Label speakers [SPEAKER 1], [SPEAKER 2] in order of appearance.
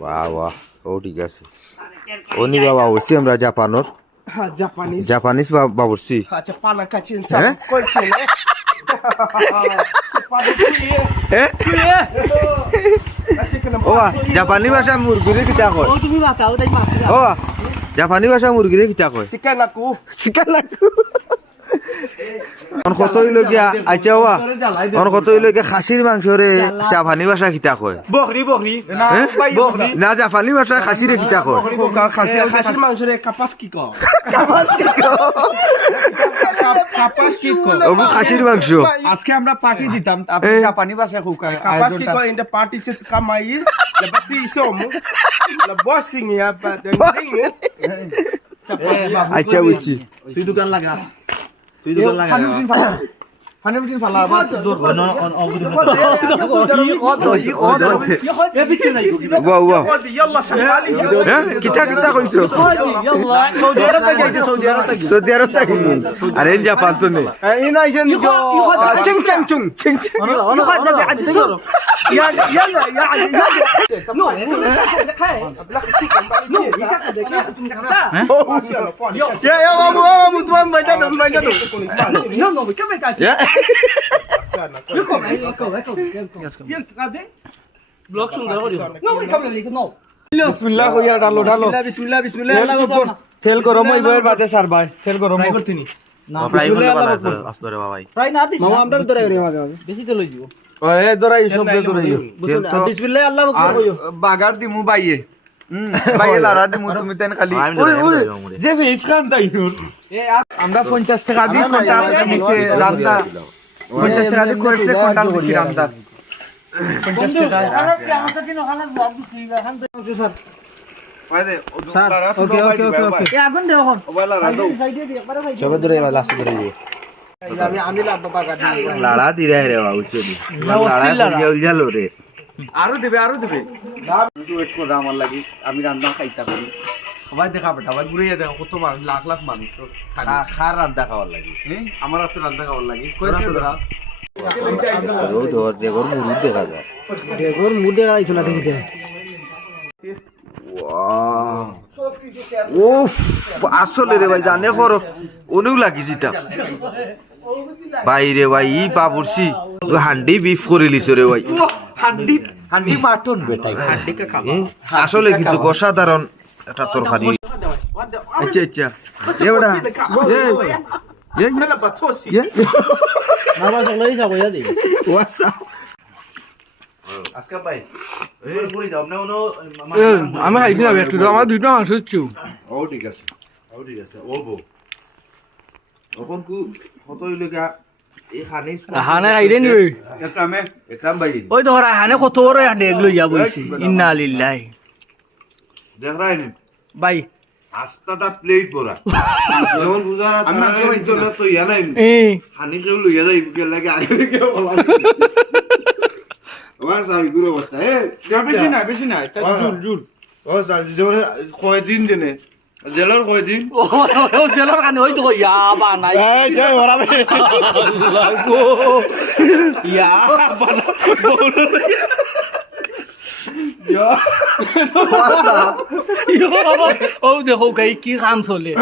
[SPEAKER 1] বাহ বাহ ও ঠিক আছে। অনি বাবা বলছি আমরা জাপানোর।
[SPEAKER 2] হ্যাঁ জাপানিজ
[SPEAKER 1] জাপানিজ বা- বাবুর্চি
[SPEAKER 2] আচ্ছা পানা
[SPEAKER 1] জাপানি ভাষা মুরগিরে কিতা কয়?
[SPEAKER 3] ও তুমি মাতাও তাই মাতা
[SPEAKER 1] ও জাপানি ভাষা মুরগিরে কিতা কয়?
[SPEAKER 2] চিকেন আকু
[SPEAKER 1] শিকার লাগু কত গিয়া আচ্ছা ওয়া অন কত গিয়া খাসির মাংস রে জাপানি ভাষা কিতা কয়
[SPEAKER 2] বকরি বকরি না?
[SPEAKER 1] জাপানি ভাষা খাসিরে কিতা কয়
[SPEAKER 2] খাসি খাসির মাংস রে কাপাস কি কো?
[SPEAKER 1] কাপাস কি
[SPEAKER 2] কাপাস কি কো?
[SPEAKER 1] খাসির মাংস।
[SPEAKER 4] আজকে আমরা পার্টি দিতাম আপনি জাপানি ভাষায়
[SPEAKER 2] কাপাস কি পার্টি কামাই
[SPEAKER 1] আচ্ছা বুঝছি
[SPEAKER 4] তুই দোকান লাগা তুই দোকান লাগা ফানি বুটিন ফালা আবার দূর করে নন অন অবুদিন এ বিচে নাই গো
[SPEAKER 1] ওয়া ওয়া
[SPEAKER 2] yalla shagali
[SPEAKER 1] হ্যাঁ কিতা কিতা কইছো
[SPEAKER 4] সৌদি আরব থেকে আইছে সৌদি আরব থেকে
[SPEAKER 1] সৌদি আরব থাকি আরে জাপান তো নেই
[SPEAKER 2] ina isen jo ching ching chung ching
[SPEAKER 3] يقعد بعد
[SPEAKER 2] ya yalla ya
[SPEAKER 3] نو نو
[SPEAKER 2] ya ya mamu mamu tuan baca dong baca dong
[SPEAKER 3] نو نو كم كان
[SPEAKER 1] Ya.
[SPEAKER 3] يكم يكم يكم يكم
[SPEAKER 2] blog sundar kori
[SPEAKER 3] نو كم لك نو
[SPEAKER 4] বিসমিল্লাহ কইয়া ডালো ডালো
[SPEAKER 2] bismillah bismillah
[SPEAKER 4] তেল উপর তেল গরম হইব এর বাদে সার ভাই তেল গরম হইব
[SPEAKER 1] প্রায় হলে ভালো আছে আসলে বাবাই
[SPEAKER 3] প্রায় না দিস
[SPEAKER 2] মামা আমরা ধরে রে মাগা
[SPEAKER 3] বেশি তো লই দিব
[SPEAKER 4] ও এ দরাই সব দরাই
[SPEAKER 1] তেল তো
[SPEAKER 3] বিসমিল্লাহ আল্লাহ
[SPEAKER 4] আর বাগার দিমু বাইয়ে বাইয়ে লারা দিমু তুমি তেন খালি
[SPEAKER 1] আমি
[SPEAKER 4] ওই
[SPEAKER 1] ধরে,
[SPEAKER 4] ওই
[SPEAKER 1] আমি ধরে, আমি
[SPEAKER 4] যে বেশ খান তাই নুর আমরা পঞ্চাশ টাকা দিই কোনটা নিচে রান্না পঞ্চাশ টাকা দিয়ে করেছে কোনটা দিচ্ছি রান্না পঞ্চাশ টাকা ওকে ওকে ওকে ওকে
[SPEAKER 3] এ আগুন দেও হন
[SPEAKER 1] লাড়া দিরে রে বাবা দি লাড়া উলঝা উলঝালো রে।
[SPEAKER 4] আরও দেবে আরও দেবে। ওয়েট করে আমার লাগি আমি রান্না খাইতা করি সবাই দেখা বেটা ভাই ঘুরে দেখা কত মানুষ লাখ লাখ মানুষ।
[SPEAKER 1] খার রান্না খাওয়ার লাগে।
[SPEAKER 4] হ্যাঁ? আমার হাতে রান্না খাওয়ার লাগে। কয়েছে ধরা।
[SPEAKER 1] দেখর দেখা যায়।
[SPEAKER 2] দেখোর মুড দেখা যাইতো না দেখি
[SPEAKER 1] উফ আসলে রে ভাই জানে করো। অনেক লাগি তা ভাই রে ভাই ই বাবুরছি। হান্ডি বিফ করে লিছো রে ভাই।
[SPEAKER 4] হান্ডি হান্ডি মাটন বেটাই হান্ডি কা খাওয়া।
[SPEAKER 1] আসলে কিন্তু অসাধারণ একটা তরকারি। আচ্ছা আচ্ছা। এ বেটা এ এ
[SPEAKER 2] Yalla batsosi
[SPEAKER 1] এ।
[SPEAKER 3] নামা চলাই যাব ইয়া দি
[SPEAKER 1] হোয়াটসঅ্যাপ
[SPEAKER 4] আজকে ভাই এই পুরি যাও না ওনো
[SPEAKER 2] আমি খাইছি না একটু আমার দুইটা মাংস হচ্ছে।
[SPEAKER 1] ও ঠিক আছে। ও ঠিক আছে ও বউ এখন কু কত হইল গা? এই খানি
[SPEAKER 2] হানে খাইরে নি
[SPEAKER 4] একরামে?
[SPEAKER 1] একরাম ভাই
[SPEAKER 2] ওই তো হরা হানে কত বড় ডেগ লই যাব হইছে ইন্না লিল্লাহ।
[SPEAKER 1] দেখ রাই
[SPEAKER 2] ভাই
[SPEAKER 1] আস্তাটা প্লেট ভরা যেমন বুঝা
[SPEAKER 4] আমি
[SPEAKER 1] আমি
[SPEAKER 4] মাংস
[SPEAKER 1] তো ইয়া নাই। খানি কেউ লইয়া যাই বুকে লাগে আগে থেকে বলা ওয়া সাবি গুলো বস্তা এ
[SPEAKER 4] বেশি না বেশি না জুল জুল
[SPEAKER 1] ও সাবি যেমন কয়দিন জেনে? জেলার কৈ
[SPEAKER 3] ও জেলৰ কানে হই তো ইয়া বা নাই।
[SPEAKER 4] এই জয় ওরাবে ইয়া
[SPEAKER 2] ও দেখো গাই কি কাম চলে।